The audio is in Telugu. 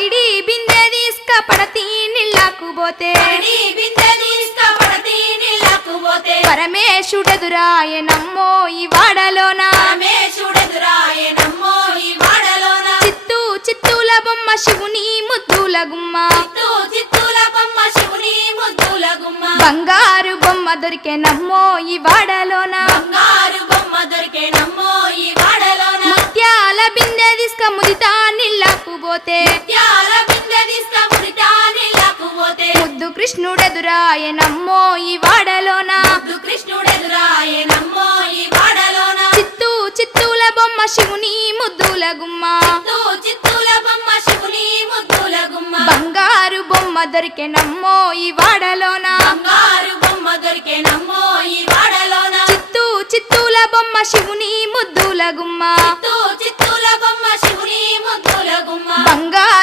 పగిడి బిందె తీసుక పడతీ నీళ్ళకు పోతే పరమేశుడెదురాయనమ్మో ఈ వాడలోన చిత్తూ చిత్తూల బొమ్మ శివుని ముద్దుల గుమ్మ బంగారు బొమ్మ దొరికెనమ్మో ఈ వాడలోన ముత్యాల బిందె తీసుక ముదితా నీళ్ళకు పోతే ముద్దు కృష్ణుడెదురాయనమ్మో ఈ వాడలోన చిత్తూ చిత్తూల బొమ్మ శివుని ముద్దుల గుమ్మ బంగారు బొమ్మ దొరికెనమ్మో ఈ వాడలోన చిత్తూ చిత్తూల బొమ్మ శివుని ముద్దుల గుమ్మ